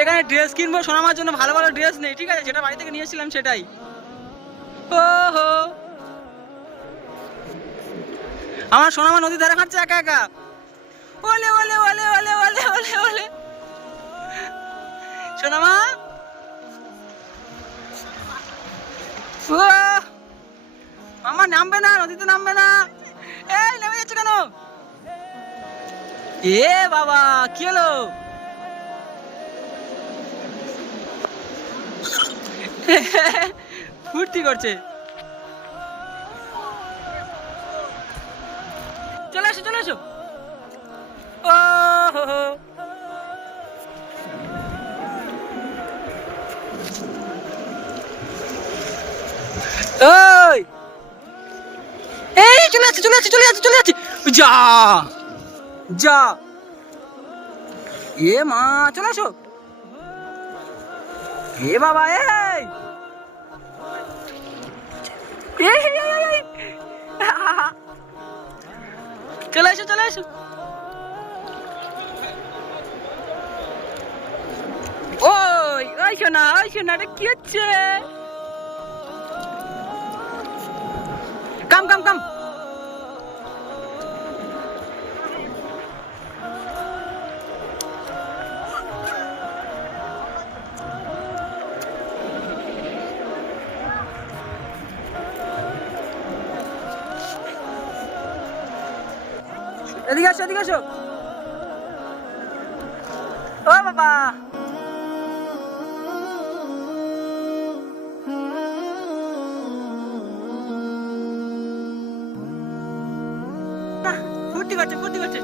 এখানে ড্রেস কিনবো, সোনামার জন্য ভালো ভালো ড্রেস নেই, ঠিক আছে? যেটা বাড়ি থেকে নিয়েছিলাম সেটাই। ও হো আমার সোনামা নদী ধারে খাচ্ছে একা একা। ওলে ওলে ওলে ওলে ওলে ওলে ওলে। সোনামা? নামবে না, নদীতে নামবে না। এই, নেমে যাচ্ছে কেন? এ বাবা, কি হলো? ফুর্তি করছে। চলে আসো চলে আসো। ও হো চলে যাচ্ছে চলে যাচ্ছে চলে যাচ্ছে চলে যাচ্ছে। যা যা। এ মা, চলে আসো। এ বাবা, এই। চলে আসো চলে আসো। ওই ওই শোনা ওই শোনা এটা কি হচ্ছে? কাম কাম কাম। এদিকে আসো এদিকে আসো। ও বাবা। ফুর্তি করছে ফুর্তি করছে।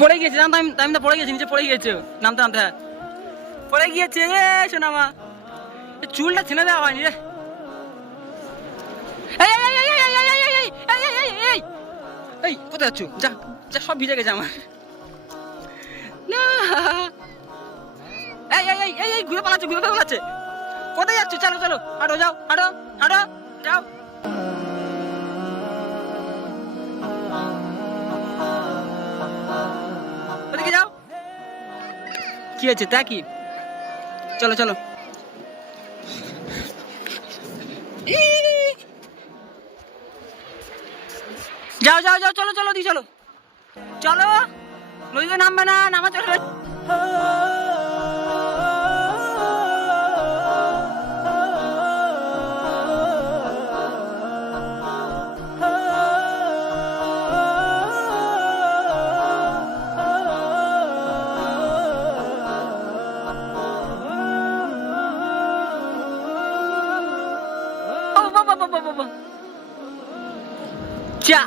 পড়ে গিয়েছে জানতো আমি আমি তো পড়ে গেছি নিচে পড়ে গিয়েছে। নামতে নামতে হ্যাঁ। পড়ে গিয়েছে, এ, সোনামা। চুলটা ছেনে দেওয়া হয়নি রে। এই এই এই এই এই এই কোথায় যাচ্ছ যা যা সব ভিজে গেছে আমার না এই এই এই এই ঘুরে পালাচ্ছে ঘুরে পালাচ্ছে কোথায় যাচ্ছ চলো চলো হাঁটো যাও হাঁটো হাঁটো যাও ওদিকে যাও কি হয়েছে তা কি চলো চলো যাও যাও যাও, চলো চলো দি চলো। চলো নদীতে নামবে না, নামা চলো ও বাবা বাবা বাবা চা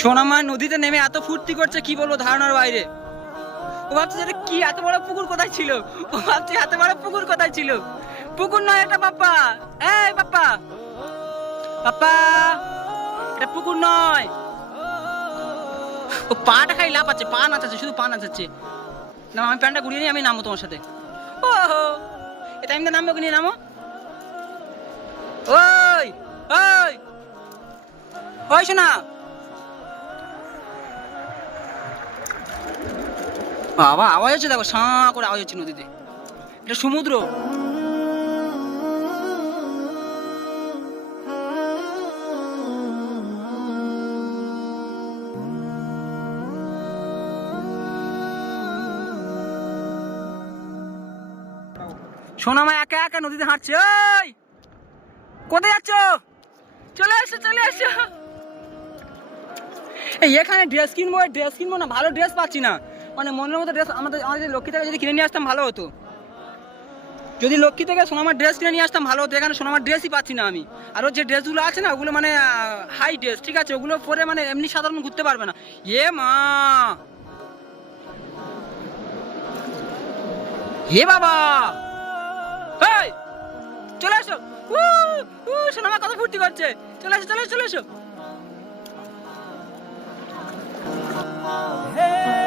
সোনামা নদীতে নেমে এত ফুর্তি করছে, কি বলব ধারণার বাইরে। ও ভাবছে যে কি, এত বড় পুকুর কোথায় ছিল? ও ভাবছে এত বড় পুকুর কোথায় ছিল? পুকুর নয় এটা বাপ্পা। এই বাপ্পা। বাপ্পা, এটা পুকুর নয়। ও পাটা খাই লাফাচ্ছে, পা নাচাচ্ছে, শুধু পা নাচাচ্ছে। না আমি প্যান্টটা ঘুরিয়ে নিয়ে আমি নামবো তোমার সাথে। ও এটা আমি নামবো কি নিয়ে নামো? ওই ওই। ওই শোনা বাবা, আওয়াজ হচ্ছে দেখো, সাঁ করে আওয়াজ হচ্ছে নদীতে। এটা সমুদ্র। সোনামা একা একা নদীতে হাঁটছে, ওই! কোথায় যাচ্ছ? চলে আসো চলে আসো এখানে ড্রেস কিনবো ড্রেস কিনবো না, ভালো ড্রেস পাচ্ছি না। মানে মনের মতো ড্রেস আমাদের আমাদের লক্ষ্মী থেকে যদি কিনে নিয়ে আসতাম ভালো হতো। যদি লক্ষ্মী থেকে সোনামার ড্রেস কিনে নিয়ে আসতাম ভালো হতো, এখানে সোনামার ড্রেসই পাচ্ছি না আমি। আর ওর যে ড্রেসগুলো আছে না, ওগুলো মানে হাই ড্রেস ঠিক আছে? ওগুলো পরে মানে এমনি সাধারণ ঘুরতে পারবে না। এ মা! হে বাবা! চলে আসো উ সোনামা কত ফুর্তি করছে। চলে এসো চলে এসো চলে এসো। এই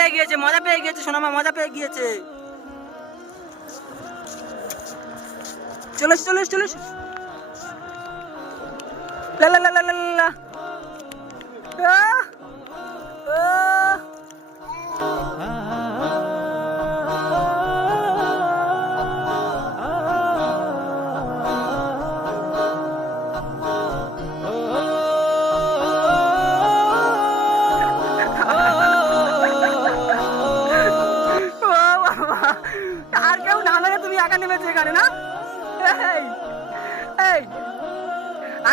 পেয়ে গিয়েছে, মজা পেয়ে গিয়েছে, সোনামা, মজা পেয়ে গিয়েছে। চলিস চলিস চলিস লা লা লা লা লা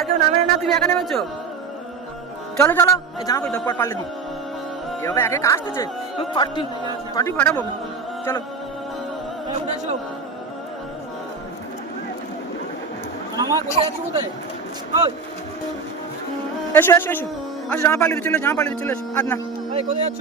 কেউ নামে না, তুমি একা নেমেছো? চলো চলো। এই জামা কই দপ্পর পারলে দিই। এভাবে একে কাজতেছে পাটি পাটি ফাটাবো চলো। উঠে ওই। এসো এসো এসো। আচ্ছা জামা পালিয়ে চলে জামা পালিয়ে চলে এসো। আর না। কোথায় যাচ্ছ